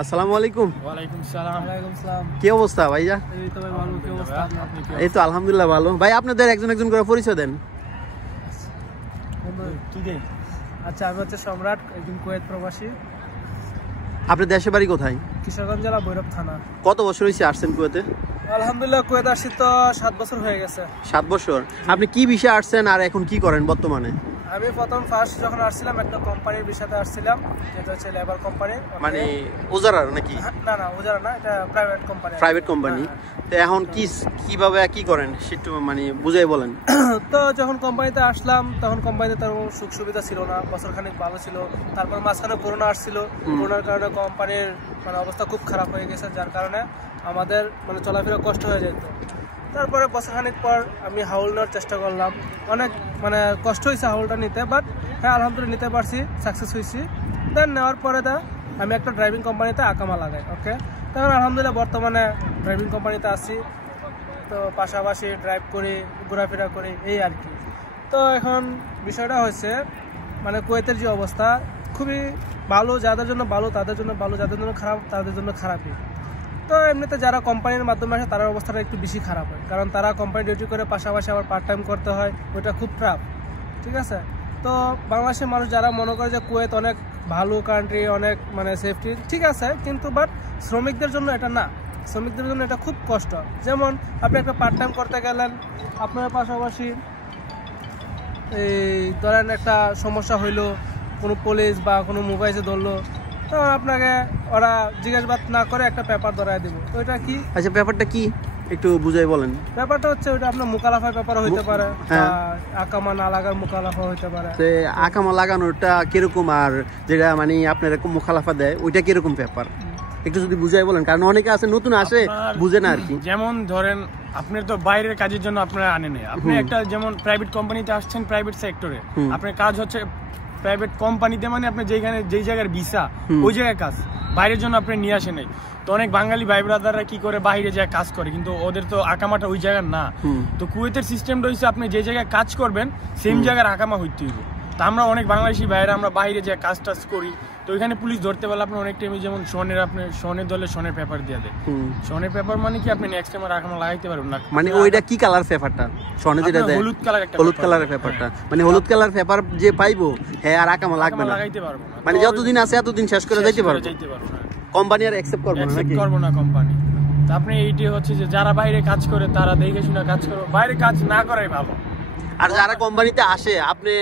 আসসালামু আলাইকুম। ওয়ালাইকুম সালাম। ওয়ালাইকুম সালাম। কি অবস্থা ভাইয়া? এই তো ভাই ভালো। কি অবস্থা আপনার? এই তো আলহামদুলিল্লাহ ভালো। ভাই আপনাদের একজন একজন করে পরিচয় দেন। আচ্ছা, আমি হচ্ছে সম্রাট, একজন কুয়েত প্রবাসী। আপনার দেশের বাড়ি কোথায়? কিশোরগঞ্জ জেলা, ভৈরব থানা। কত বছর হয়েছে আসছেন কুয়েতে? আলহামদুলিল্লাহ, কুয়েত আসছি তো 7 বছর হয়ে গেছে। 7 বছর। আপনি কি বিষয়ে আসছেন আর এখন কি করেন বর্তমানে? আমি ফার্স্ট যখন আসছিলাম একটা কোম্পানির বিষয়তে আসছিলাম, যেটা হচ্ছে লেবার কোম্পানি। মানে উজারার নাকি? না উজারা না, এটা প্রাইভেট কোম্পানি। Private company. তো এখন কিভাবে কি করেন সেটা মানে বুঝাই বলেন। তো যখন কোম্পানিতে আসলাম তখন কোম্পানিতে তার সুখ সুবিধা ছিল না, বছরখানেক ভালো ছিল। তারপর মাঝখানে করোনা আসছিল, করোনার কারণে কোম্পানির মানে অবস্থা খুব খারাপ হয়ে গেছে, যার কারণে আমাদের মানে চলাফেরা কষ্ট হয়ে যেত। তারপরে বছরখানেক পর আমি হাউল নেওয়ার চেষ্টা করলাম, অনেক মানে কষ্ট হয়েছে হাউলটা নিতে, বাট হ্যাঁ আলহামদুলিল্লাহ নিতে পারছি, সাকসেস হয়েছি। দেন নেওয়ার পরে আমি একটা ড্রাইভিং কোম্পানিতে আকামা লাগাই। ওকে, তখন আলহামদুলিল্লাহ বর্তমানে ড্রাইভিং কোম্পানিতে আছি, তো পাশাপাশি ড্রাইভ করি, ঘোরাফেরা করি, এই আর কি। তো এখন বিষয়টা হয়েছে মানে কুয়েতের যে অবস্থা খুবই ভালো, যাদের জন্য ভালো তাদের জন্য ভালো, যাদের জন্য খারাপ তাদের জন্য খারাপই। তো এমনিতে যারা কোম্পানির মাধ্যমে আসে তাদের অবস্থাটা একটু বেশি খারাপ হয়, কারণ তারা কোম্পানি ডিউটি করে পাশাপাশি আবার পার্ট টাইম করতে হয়, ওইটা খুব টাফ। ঠিক আছে, তো বাংলাদেশের মানুষ যারা মনে করে যে কুয়েত অনেক ভালো কান্ট্রি, অনেক মানে সেফটি, ঠিক আছে, কিন্তু বাট শ্রমিকদের জন্য এটা না, শ্রমিকদের জন্য এটা খুব কষ্ট। যেমন আপনি একটা পার্ট টাইম করতে গেলেন, আপনার পাশাপাশি এই ধরেন একটা সমস্যা হইলো, কোনো পুলিশ বা কোনো মোবাইলে ধরলো, তো আপনাকে ওরা জিজ্ঞাসাবাদ না করে একটা পেপার ধরায় দেবো। তো এটা কি? আচ্ছা, ব্যাপারটা কি একটু বুঝাই বলেন। ব্যাপারটা হচ্ছে ওইটা আপনার মুকালাফার ব্যাপার হইতে পারে, আকামা না লাগার মুকালাফা হইতে পারে। আকামা লাগানোটা কিরকম, আর যেটা মানে আপনার মুখালাফা দেয় ওইটা কিরকম ব্যাপার একটু যদি বুঝাই বলেন, কারণ অনেকে আছে নতুন আসে বুঝে না আর কি। যেমন ধরেন আপনার তো বাইরের কাজের জন্য আপনারা আনেন, আপনি একটা যেমন প্রাইভেট কোম্পানিতে আসছেন, প্রাইভেট সেক্টরে আপনার কাজ হচ্ছে প্রাইভেট কোম্পানিতে, মানে আপনি যেই জায়গার ভিসা ওই জায়গায় কাজ, বাইরের জন্য আপনি নিয়ে আসেন নাই। তো অনেক বাঙালি ভাই ব্রাদাররা কি করে বাইরে যায় কাজ করে, কিন্তু ওদের তো আকামাটা ওই জায়গার না। তো কুয়েতের সিস্টেমটা হচ্ছে আপনি যে জায়গায় কাজ করবেন সেম জায়গার আকামা হইতে হইবে। তো আমরা অনেক বাংলাদেশি ভাইরা আমরা বাইরে যে কাজ টাজ করি, তো ওইখানে পুলিশ ধরতে পারলে আপনি অনেক টাইমে যেমন সনের দলে সনের পেপার দিয়ে দেয়। সনের পেপার মানে কি আপনি নেক্সট টাইম আর আকামা লাগাইতে পারবেন না। মানে ওইটা কি কালার পেপারটা? সনে যেটা দেয় হলুদ কালারের পেপারটা, মানে হলুদ কালার পেপার যে পাইবো হ্যাঁ আর আকামা লাগবে না, লাগাইতে পারবো না। মানে যতদিন আছে এতদিন শেষ করে যাইতে পারবো, কোম্পানি আর অ্যাকসেপ্ট করবে না নাকি? করবো না কোম্পানি। তো আপনি এইটাই হচ্ছে যে যারা বাইরে কাজ করে তারা দেখে শুনে কাজ করো, বাইরে কাজ না করাই ভালো। আর যারা কোম্পানিতে আসে আপনি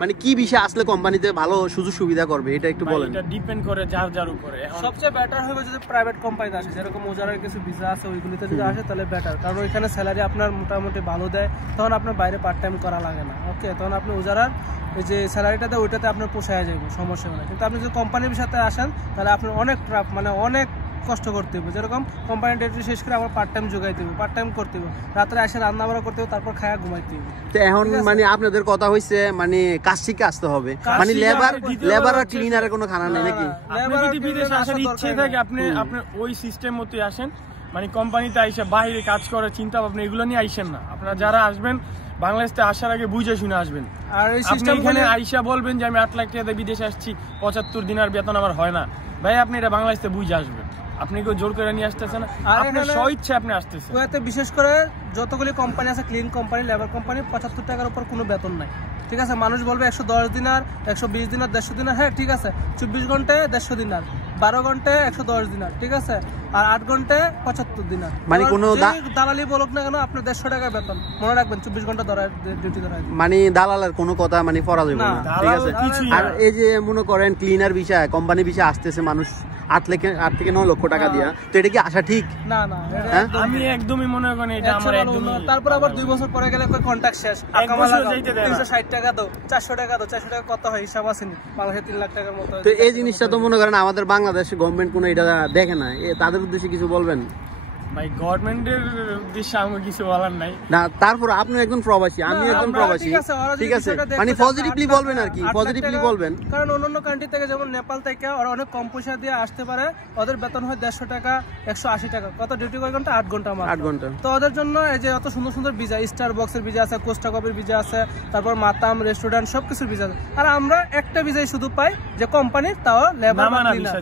মানে কি বিষয়ে আসলে কোম্পানিতে ভালো সুযোগ সুবিধা করবে এটা একটু বলেন। এটা ডিপেন্ড করে যার উপরে। সবচেয়ে বেটার হবে যদি প্রাইভেট কোম্পানিতে আসে, যেরকম ওজারার কিছু ভিসা আছে ওইগুলিতে যদি আসে তাহলে বেটার, কারণ ওইখানে স্যালারি আপনার মোটামুটি ভালো দেয়, তখন আপনার বাইরে পার্ট টাইম করা লাগে না। ওকে, তখন আপনি ওজারার ওই যে স্যালারিটা দেয় ওইটাতে আপনার পোষায় যাবে, সমস্যা হয় না। কিন্তু আপনি যদি কোম্পানির সাথে আসেন তাহলে আপনার অনেক ট্রাফ মানে অনেক কষ্ট করতে হবে। যেরকম কোম্পানি ডিউটি শেষ করে আমার পার্ট টাইম যোগাইতে হবে, পার্ট টাইম করতে হবে, রাত্রে এসে রান্না বাড়া করতে হবে, তারপর খায়া ঘুমাইতে হবে। তো এখন মানে আপনাদের কথা হইছে মানে কাজ শিখে আসতে হবে, মানে লেবার আর ক্লিনারের কোনো খানা নেই নাকি? আপনি যদি বিদেশে আসার ইচ্ছে থাকে আপনি ওই সিস্টেম মতোই আসেন, মানে কোম্পানিতে আইসা বাইরে কাজ করার চিন্তা ভাবনা এগুলো নিয়ে আইসেন না। আপনারা যারা আসবেন বাংলাদেশে আসার আগে বুঝে শুনে আসবেন। আর এই সিস্টেম এখানে আইসা বলবেন যে আমি 8 লাখ টাকা বিদেশে আসছি, 75 দিনের বেতন আমার হয় না, ভাই আপনি এটা বাংলাদেশে বুঝে আসবেন। আপনি কেউ জোর করে নিয়ে আসতেছেন, আপনার স্বইচ্ছা আপনি আসতেছেন। কুয়েতে বিশেষ করে যতগুলি কোম্পানি আছে, ক্লিন কোম্পানি, লেবার কোম্পানি, 75 টাকার উপর কোনো বেতন নাই। ঠিক আছে, মানুষ বলবে 110 দিনার, 120 দিনার, 150 দিনার, হ্যাঁ ঠিক আছে, 24 ঘন্টায় 150 দিনার, 12 ঘন্টায় 110 দিনার, ঠিক আছে, আর 8 ঘন্টায় 75 দিনার। মানে কোনো দালালি বলুক না কেন আপনার 150 টাকা বেতন, মনে রাখবেন 24 ঘন্টা ডিউটি ধরায়, মানে দালালের কোনো কথা মানে পড়া যাবে না। ঠিক আছে, আর এই যে মনে করেন ক্লিনার বিষয়, কোম্পানি বিষয় আসতেছে মানুষ 8 থেকে 9 লক্ষ টাকা দিয়া, তো এটা কি আসা ঠিক? না না, আমি একদমই মনে করি এটা আমার একদমই। তারপর আবার 2 বছর পরে গেলে কই কন্ট্রাক্ট শেষ, 360 টাকা দাও, 400 টাকা দাও, 400 টাকা কত হয় হিসাব আছে নি, বাংলাদেশে 3 লাখ টাকার মতো। তো এই জিনিসটা তো মনে করেন আমাদের বাংলাদেশ গভর্নমেন্ট কোনো এটা দেখে না, তাদের উদ্দেশ্যে কিছু বলবেন? ভাই গভর্নমেন্টের উদ্দেশ্যে আমার কিছু বলার নাই না, তারপর আপনি একজন প্রবাসী, আমি একজন প্রবাসী, ঠিক আছে, মানে পজিটিভলি বলবেন আর কি, পজিটিভলি বলবেন। কারণ অন্যান্য কান্ট্রি থেকে যেমন নেপাল থেকে ওরা অনেক কম পয়সা দিয়ে আসতে পারে, ওদের বেতন হয় 150 টাকা 180 টাকা, কত ডিউটি কয় ঘন্টা? 8 ঘন্টা মাত্র। 8 ঘন্টা। তো ওদের জন্য এই যে অত সুন্দর সুন্দর ভিসা, স্টার বক্সের ভিসা আছে, কোস্টা কপির ভিসা আছে, তারপর মাতাম রেস্টুরেন্ট সবকিছুর ভিসা আছে। আর আমরা একটা ভিসাই শুধু পাই যে কোম্পানির, তাও লেবার ভিসা,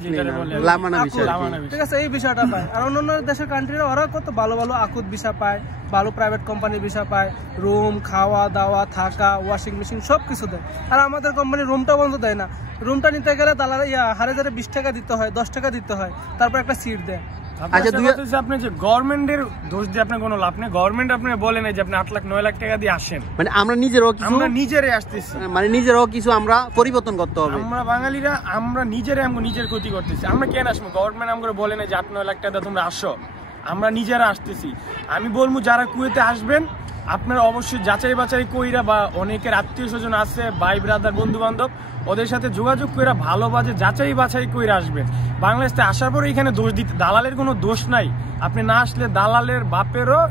ঠিক আছে, এই বিষয়টা পাই। আর অন্যান্য দেশের কান্ট্রিরা ওরা কত ভালো ভালো আকুত ভিসা পায়, ভালো প্রাইভেট কোম্পানির ভিসা পায়, রুম, খাওয়া দাওয়া, থাকা, ওয়াশিং মেশিন সবকিছু দেয়। আর আমাদের কোম্পানি রুমটা বন্ধ দেয় না, রুমটা নিতে গেলে দালাল হারে 20 টাকা দিতে হয়, 10 টাকা দিতে হয়, তারপর একটা সিট দেয়। আচ্ছা, আপনি যে গভর্নমেন্টের দোষ দিয়ে আপনার কোনো লাভ নেই। গভর্নমেন্ট আপনি বলেন যে আপনি 8 লাখ 9 লাখ টাকা দিয়ে আসেন, মানে আমরা নিজেরাই আসতেছি, মানে নিজেরাও কিছু আমরা পরিবর্তন করতে হবে। আমরা বাঙালিরা আমরা নিজেরাই নিজের ক্ষতি করতেছি। আমরা কেন আসবো? গভর্নমেন্ট আমরা বলে না যে 8 9 লাখ টাকা তোমরা আসো, আমরা নিজেরা আসতেছি। আমি বলবো যারা কুয়েতে আসবেন আপনারা অবশ্যই যাচাই বাছাই কইরা, বা অনেকের আত্মীয় স্বজন আছে, ভাই ব্রাদার বন্ধু বান্ধব, ওদের সাথে যোগাযোগ করে ভালোবাসে যাচাই বাছাই করে আসবেন। বাংলাদেশে আসার পরে এখানে দোষ দিতে, দালালের কোনো দোষ নাই। আপনি না আসলে দালালের বাপেরও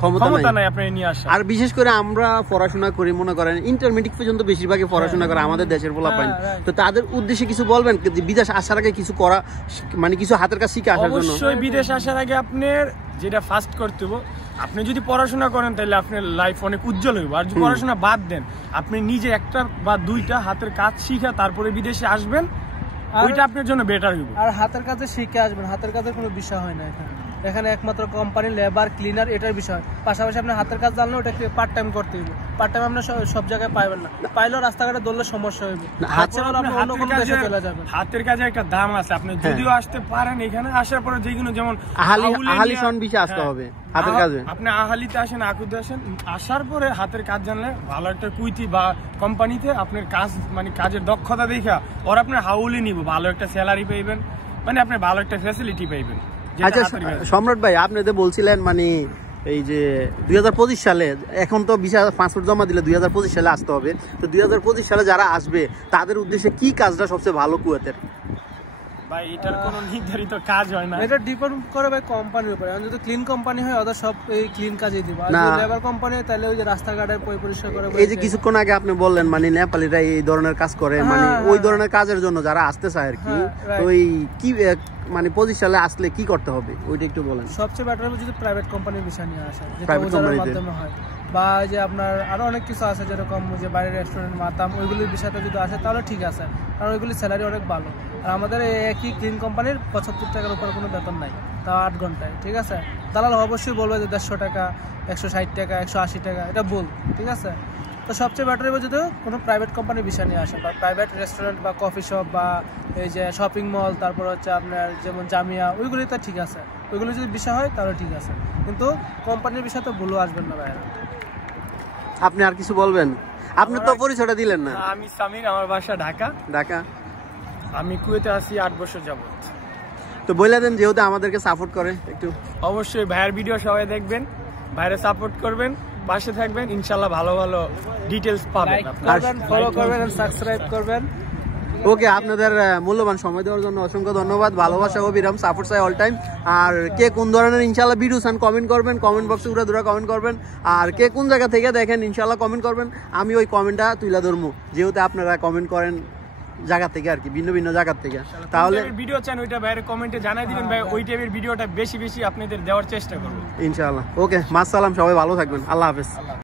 ক্ষমতা নাই আপনি নিয়ে আসা। আর বিশেষ করে আমরা পড়াশোনা করি, মনে করেন ইন্টারমিডিয়েট পর্যন্ত বেশিরভাগই পড়াশোনা করে আমাদের দেশের পোলাপাইন, তো তাদের উদ্দেশ্যে কিছু বলবেন বিদেশ আসার আগে কিছু করা, মানে কিছু হাতের কাজ শিখে আসার জন্য? অবশ্যই বিদেশ আসার আগে আপনার যেটা ফার্স্ট করতে হবে, আপনি যদি পড়াশোনা করেন তাহলে আপনার লাইফ অনেক উজ্জ্বল হইব। আর যদি পড়াশোনা বাদ দেন, আপনি নিজে একটা বা দুইটা হাতের কাজ শিখা তারপরে বিদেশে আসবেন, ওইটা আপনার জন্য বেটার হইব। আর হাতের কাজে শিখে আসবেন, হাতের কাজের কোনো বিষয় হয় না এখানে একমাত্র কোম্পানি, লেবার, ক্লিনার, এটার বিষয়। পাশাপাশি আপনি হাতের কাজ জানলে ওটা পার্ট টাইম করতে হইবে, পার্ট টাইম আপনি সব জায়গায় পাইবেন না, পাইলেও রাস্তাঘাটে দৌড়লে সমস্যা হইবে। হাতের কাজে একটা দাম আছে, আপনি যদিও আসতে পারেন এখানে, আসার পরে যেগুলো যেমন আসতে হবে হাতের কাজে, আপনি আহালিতে আসেন, আকুতে আসেন, আসার পরে হাতের কাজ জানলে ভালো একটা কুইতি বা কোম্পানিতে আপনার কাজ, মানে কাজের দক্ষতা দেখা ওরা আপনার হাউলি নিব, ভালো একটা স্যালারি পাইবেন, মানে আপনি ভালো একটা ফ্যাসিলিটি পাইবেন। আচ্ছা সম্রাট ভাই, আপনি তো বলছিলেন মানে এই যে 2025 সালে, এখন তো ভিসা পাসপোর্ট জমা দিলে 2025 সালে আসতে হবে, তো 2025 সালে যারা আসবে তাদের উদ্দেশ্যে কি কাজটা সবচেয়ে ভালো কুয়েতের? ভাই এটার কোনো নির্ধারিত কাজ হয় না, এটা ডিপেন্ড করে ভাই কোম্পানির উপরে। যদি ক্লিন কোম্পানি হয় ওদের সব এই ক্লিন কাজই দিব, আর যদি লেবার কোম্পানি হয় তাহলে ওই যে রাস্তাঘাটের পরিষ্কার করে। এই যে কিছুক্ষণ আগে আপনি বললেন মানে নেপালিরা এই ধরনের কাজ করে, মানে ওই ধরনের কাজের জন্য যারা আসতে চায় আর কি, তো এই কি মানে 25 সালে আসলে কি করতে হবে ওইটা একটু বলেন। সবচেয়ে বেটার হবে যদি প্রাইভেট কোম্পানির বিষয় নিয়ে আসে, যেটা ওদের মাধ্যমে হয়, বা যে আপনার আরো অনেক কিছু আছে যেরকম যে বাইরের রেস্টুরেন্ট, মাতাম, ওইগুলির বিষয়টা যদি আসে তাহলে ঠিক আছে, কারণ ওইগুলির স্যালারি অনেক ভালো। আর আমাদের একই ক্লিন কোম্পানির 75 টাকার উপর কোনো বেতন নাই, তাও 8 ঘন্টায়, ঠিক আছে। দালাল অবশ্যই বলবে যে 150 টাকা 160 টাকা 180 টাকা, এটা ভুল, ঠিক আছে। তো সবচেয়ে বেটার হবে যদি কোনো প্রাইভেট কোম্পানির বিষয় নিয়ে আসে, বা প্রাইভেট রেস্টুরেন্ট বা কফি শপ বা এই যে শপিং মল, তারপর হচ্ছে আপনার যেমন জামিয়া, ওইগুলিতে ঠিক আছে, ওইগুলি যদি বিষয় হয় তাহলে ঠিক আছে, কিন্তু কোম্পানির বিষয় তো ভুলও আসবেন না ভাইরা। আপনি আর কিছু বলবেন? আপনি তো পরিচয়টা দিলেন না। আমি সামির, আমার বাসা ঢাকা, আমি কুয়েতে আছি 8 বছর যাবত। তো বলে দেন, যেহেতু আমাদেরকে সাপোর্ট করে একটু। অবশ্যই ভাইয়ের ভিডিও সবাই দেখবেন, ভাইরে সাপোর্ট করবেন, পাশে থাকবেন, ইনশাআল্লাহ ভালো ভালো ডিটেইলস পাবেন, ফলো করবেন, সাবস্ক্রাইব করবেন। ওকে, আপনাদের মূল্যবান সময় দেওয়ার জন্য অসংখ্য ধন্যবাদ। ভালোবাসা ও বিরাম, সাপোর্ট চাই অল টাইম। আর কে কোন ধরনের ইনশাআল্লাহ ভিডিও চান কমেন্ট করবেন, কমেন্ট বক্সে উড়া কমেন্ট করবেন। আর কে কোন জায়গা থেকে দেখেন ইনশাআল্লাহ কমেন্ট করবেন, আমি ওই কমেন্টটা তুলে ধরবো, যেহেতু আপনারা কমেন্ট করেন জায়গা থেকে আর কি, ভিন্ন ভিন্ন জায়গা থেকে। তাহলে ভিডিও চান ওইটা ভাইয়ের কমেন্টে জানাই দিবেন ভাই, ওই টাইপের ভিডিওটা বেশি বেশি আপনাদের দেওয়ার চেষ্টা করব ইনশাআল্লাহ। ওকে, মাস সালাম, সবাই ভালো থাকবেন, আল্লাহ হাফেজ।